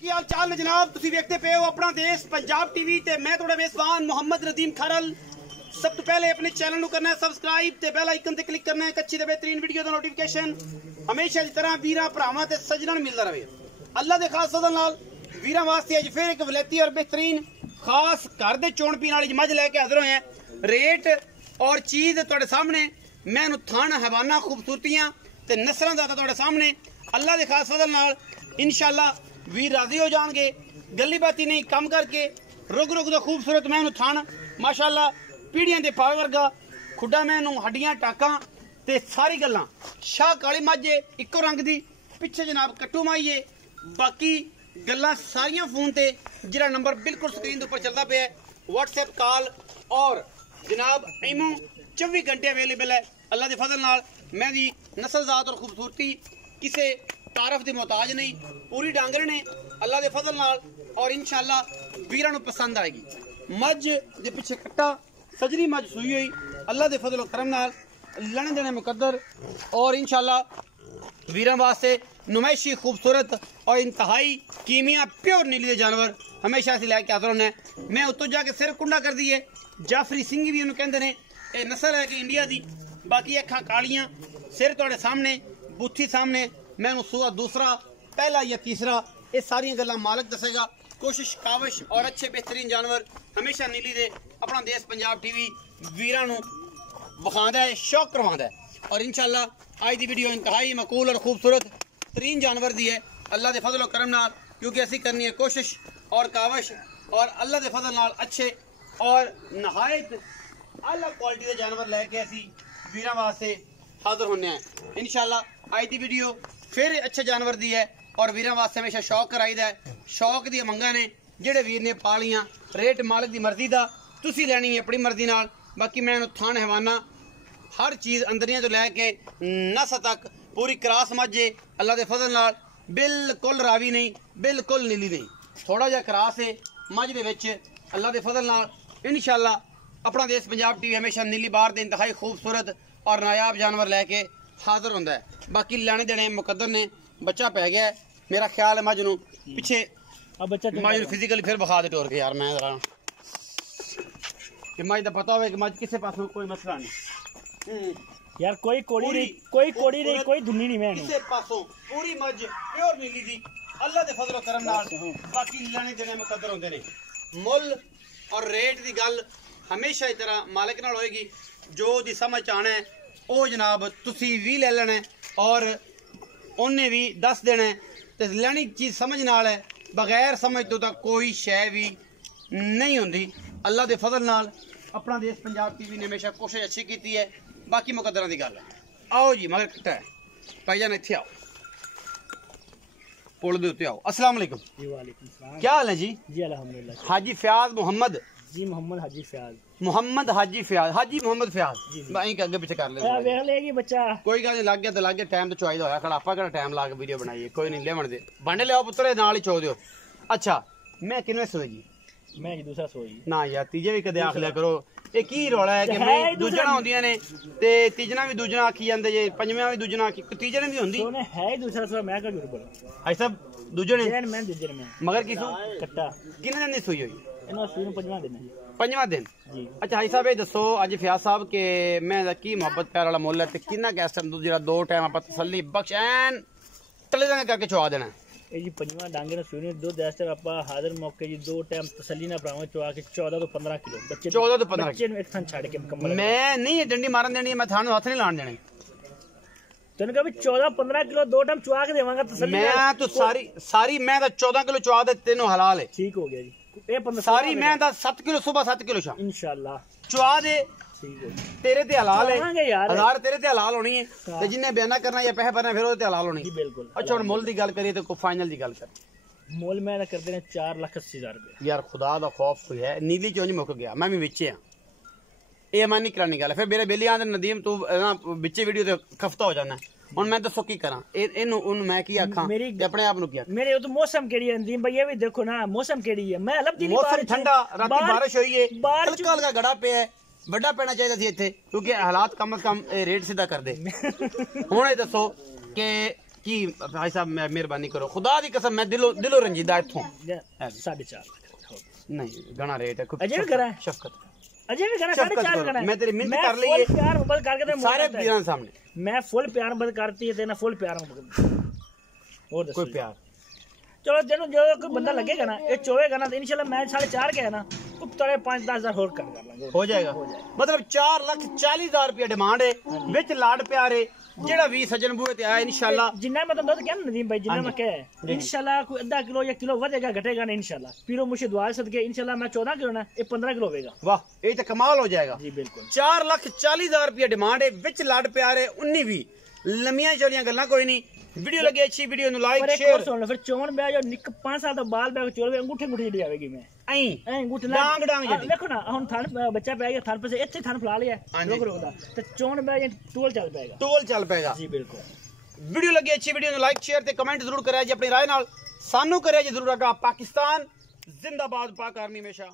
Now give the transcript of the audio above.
ਕੀ ਹਾਲ ਚਾਲ ਨੇ ਜਨਾਬ, ਤੁਸੀਂ ਵੇਖਦੇ ਪਏ ਹੋ ਆਪਣਾ ਦੇਸ਼ ਪੰਜਾਬ ਟੀਵੀ ਤੇ ਮੈਂ ਤੁਹਾਡਾ ਮੇਜ਼ਬਾਨ ਮੁਹੰਮਦ ਨਦੀਮ ਖਰਲ। सब तो पहले अपने चैनल को करना है सबसक्राइब ते बेल आइकन ते क्लिक करना है अच्छी ते बेहतरीन वीडियो का नोटिफिकेशन हमेशा की तरह वीरां भरावां ते सज्जनां मिलता रहे। अल्लाह दे खास फजल नाल वीरां वास्ते अज फिर एक वलैती और बेहतरीन खास घर दे चोण पीण वाली मझ लैके हाजिर होए हैं। रेट और चीज़ तुहाडे सामने, मैं थान हैवाना खूबसूरतियां ते नस्लां दा तुहाडे सामने अल्लाह दे खास फजल नाल इंशाअल्लाह वीर राजी हो जाएंगे। गली बाती नहीं कम करके रुक रुक दा खूबसूरत मैं थान माशाअल्लाह पीढ़ियां दे पावे वर्गा खुडा मैनू हड्डियां टाकां ते सारी गल्लां शाह काली माझे इक्को रंग दी पिछे जनाब कट्टू माईए बाकी गल्लां सारियां फोन ते जिहड़ा नंबर बिल्कुल स्क्रीन दे उपर चलदा पिया है व्हाट्सएप कॉल और जनाब ईमो 24 घंटे अवेलेबल है। अल्लाह दे फजल नाल मैं दी नस्ल जात और खूबसूरती किसे तारफ दी मोहताज नहीं, पूरी डांगर ने अल्लाह दे फजल नाल और इंशाअल्लाह वीरां नू पसंद आएगी। मझ दे पिछे कट्टा सजरी मझ सुई हुई अल्लाह दे फजल करम नाल लण देने मुकद्दर और इंशाअल्लाह वीरां वास्ते नुमाइशी खूबसूरत और इंतहाई कीमिया प्योर नीली दे जानवर हमेशा से लैके हाजिर होने। मैं उत्तों जाके सिर कुंडा कर दी है जाफरी सिंह भी उन्होंने कहते हैं ये नस्ल है कि इंडिया दी। बाकी अखां कालियां सिर तुहाडे सामने बूथी सामने मैं सूआ दूसरा पहला या तीसरा ये सारियां गल्लां मालक दसेगा। कोशिश काविश और अच्छे बेहतरीन जानवर हमेशा नीली दे अपना देश पंजाब टीवी वीरां नू विखांदा है, शौक करवांदा है और इंशाअल्लाह आज दी वीडियो इंतहाई मकूल और खूबसूरत तरीन जानवर दी है अल्लाह दे फजल और करम नाल, क्योंकि असी करनी है कोशिश और काविश और अल्लाह दे फजल नाल अच्छे और नहायत अलग क्वालिटी दे जानवर लैके असी वीरां वास्ते हाजिर होने हैं। इंशाअल्लाह आज दी वीडियो फिर अच्छे जानवर दी है और वीरां वास्ते हमेशा शौक कराईदा है। शौक दी मंगा ने जेड़े वीर ने पालियां रेट मालिक दी मर्जी दा तुसी लैनी है अपनी मर्जी नाल। बाकी मैं थान हैवाना हर चीज़ अंदरियां तो लैके नस तक पूरी क्रास मझे अल्लाह दे फजल नाल बिल्कुल रावी नहीं, बिल्कुल नीली नहीं, थोड़ा जिहा क्रास है मझ दे विच अल्लाह दे फजल नाल इंशाअल्लाह अपना देश पंजाब टीवी हमेशा नीली बार दे इंतहाई खूबसूरत और नायाब जानवर लैके हाजिर होंदा है। बाकी लैने देने मुकद्दर ने बच्चा पै गया है मेरा ख्याल है मझ नू पिछे मझ फिजिकली फिर बखा दे टोर के यार मैं जरा कि मझ दा पता होवे कि मझ किसे पासों कोई मसला नहीं यार कोई कोड़ी नहीं, कोई कोड़ी नहीं, कोई धुनी नहीं, मैं किसे पासों पूरी मझ प्योर नीली दी अल्लाह दे फजल करम नाल। बाकी लैने देने मुकद्दर होंदे ने मुल और रेट दी गल हमेशा इस तरह मालिक नाल होएगी। जो दी समझ आना है ओ जनाब तुसी भी ले लेना और उन्हें भी दस देना ते लैनी चीज़ समझ नाल है, बगैर समझ तो कोई शय भी नहीं होंदी। अल्लाह दे फजल नाल अपना देश पंजाब टीवी ने हमेशा कोशिश अच्छी की है। बाकी मुकद्दरां दी गल है। आओ जी मगर कट्टा है भाईजान इत्थे आओ पुल दे उत्ते आओ। अस्सलाम वालेकुम जी। वालेकुम सलाम। क्या हाल है जी? जी अल्हम्दुलिल्लाह। हाजी फयाज मोहम्मद जी मोहम्मद हाजी फयाज मोहम्मद हाजी फयाज हाजी मोहम्मद फयाज भाई के अगे पीछे कर ले वेख लेगी बच्चा कोई गल नहीं लग गया तो लग गया टाइम तो चाहिदा होया खड़ा आपा केड़ा टाइम ला के वीडियो बनाई कोई नहीं लेवन दे भांडे लियाओ पुत्र नाल ही चो दियो। अच्छा मैं किनवे सोए जी? मैं जी दूसरा सोई ना यार तीजे भी कदे आख लिया करो ये की रौला है कि मैं दूजना होंदियां ने ते तीजना भी दूजना आखी जांदे जे पंजवें भी दूजना आखी तीजने दी होंदी सोने है ही दूसरा सो मैं का झूठ बोला आई सब दूजने मैं दूजने में मगर किसो कट्टा किने दिन दी सोई होई इना सुई पंजवा दिन पंजवा दिन जी। अच्छा हाई साहब ये दसो अज फयाज साहब के मैं की मोहब्बत प्यार वाला मुल है ते किन्ना गैस टाइम जेड़ा दो टाइम आप तसल्ली बख्श ऐन तले दंगे करके चवा देना ये जी पंजवा डांगे ने सुई दो गैस टाइम आप हाजिर मौके जी दो टाइम तसल्ली ना भरावा चवा के 14 तो 15 किलो बच्चे 14 तो 15 बच्चे एक थन छाड़ के मुकम्मल मैं नहीं डंडी मारन देनी मैं थाने हाथ नहीं लान देने तने का भी 14-15 किलो दो टाइम चुआ के देवांगा तसल्ली मैं तो सारी मैं तो 14 किलो चुआ दे तेनों हलाल है। ठीक हो गया जी ये 15 सारी मैं 7 किलो सुबह 7 किलो शाम इंशाल्लाह चुआ दे ठीक है तेरे ते हलाल है यार हजार तेरे ते हलाल होनी है ते जिन्ने बयाना करना या पैसे भरना फिर ओदे ते हलाल होनी जी बिल्कुल। अच्छा हुन मुल दी गल करिए तो को फाइनल दी गल कर मोल मैं करते हैं 4,80,000 रुपए यार खुदा दा खौफ कोई है नीली चोंज मुक गया मैं भी विच हां ये मैं नहीं करानी गल फिर मेरे बेली आंदे नदीम तू विच वीडियो ते खफता हो जाना हुन मैं दसो की करा इनु उन मैं की आखां ते अपने आप नु की मेरे तो मौसम केड़ी है नदीम भाई ये भी देखो ना मौसम केड़ी है मैं अलग मौसम ठंडा राती बारिश हुई है हल्का हल्का गड़ा पे है ਵੱਡਾ ਪੈਣਾ ਚਾਹੀਦਾ ਸੀ ਇੱਥੇ ਕਿਉਂਕਿ ਹਾਲਾਤ ਕਮ ਸੇ ਕਮ ਰੇਟ ਸਿੱਧਾ ਕਰਦੇ ਹੁਣ ਇਹ ਦੱਸੋ ਕਿ की भाई साहब मेहरबानी करो खुदा दी कसम मैं दिलो रंजीदा इथों 4.5 नहीं घना रेट है अजय भी करा शफकत अजय भी करा 4.5 करा मैं तेरी मिन्नत कर ली है प्यार मोहब्बत करके ते सारे वीरां सामने मैं फुल प्यार मोहब्बत करती है तेना फुल प्यार मोहब्बत और कोई प्यार चलो तेन जो कोई बंदा लगेगा ना ये चोवेगा ना तो इंशाल्लाह मैं 4.5 के है ना तो तेरे 5-10 हज़ार और कर लांगे हो जाएगा मतलब 4,40,000 रुपया डिमांड है विच लाड प्यारे जेड़ा भी सजन बूहे ते आया इंशाल्लाह जिन्ना मैं तो क्या नदीम भाई जिन्ना मैं कह इंशाल्लाह कोई आधा किलो या किलो बढ़ेगा घटेगा ना इंशाल्लाह पीरो मुझे दुआ सदके इंशाल्लाह मैं 14 किलो ना ये 15 किलो होगा वाह ये तो कमाल हो जाएगा जी बिल्कुल 4,40,000 रुपया डिमांड है विच लाड प्यारे 19 भी लम्मियां चलियां गल्लां कोई नहीं वीडियो लगे अच्छी वीडियो नु लाइक शेयर सुन लो फिर चोन बे जो निक 5 साल दा बाल बे चोल बे अंगूठे जड़ी आवेगी मैं अंगूठे डांग जड़ी देखो ना हुन थान बच्चा पे गया थान पे से इथे थान फला लिया रोक दा ते चोन बे टोल चल पेगा जी बिल्कुल वीडियो लगी अच्छी वीडियो नु लाइक शेयर ते कमेंट जरूर करिया जी अपनी राय नाल सानू करिया जी जरूर आगा पाकिस्तान जिंदाबाद पाक आर्मी हमेशा